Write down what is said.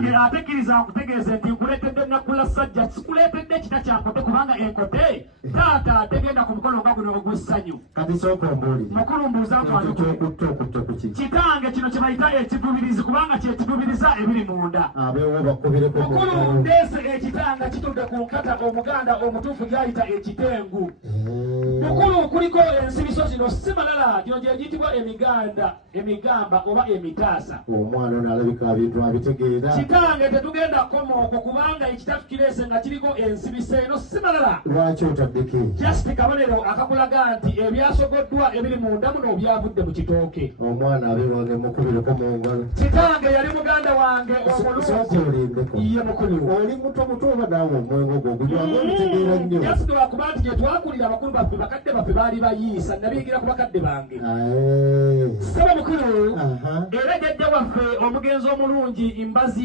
kitange atekiriza kutegeeza nti nkuleetedde nakula sajja sikuleetedde kita kyankote kubanga enkote taata tegenda ku mukolo nga guno ogw'essanyu kati sooka ombuuli mukulu mbuuza okutte kuki kitange kino kye bayita ekivubirizi kubanga kyekivubiriza ebiri munda abeewo bakubireko mukulu ndeese ekitanga kitudde ku nkata omuganda omutuufu gyayita ekitengu mukulu kuliko ensibiso zino si malala gino gyegiyitibwa emigamba oba emitaasa omwana ono alabika bintu abitegeera kitange tetugenda komooko kubanga ekitatu kireese nga kiriko ensibisa eno si malala lwaki otaddeko just kabonero akakulaga nti ebyasogoddwa ebiri munda muno byavudde mu kitooke omwana abeewange mukubireko mu ngalo kitange yali muganda wange omulungi ye mukulu oli muto oba naawe omwengo gwo gujwange obitegeera nnyo just lwakuba nti gye twakulira abakulu baffe bakadde baffe baali bayiisa nabiyigira ku bakadde bange saba mukulu era jjajja waffe omugenzi omulungi mbaziira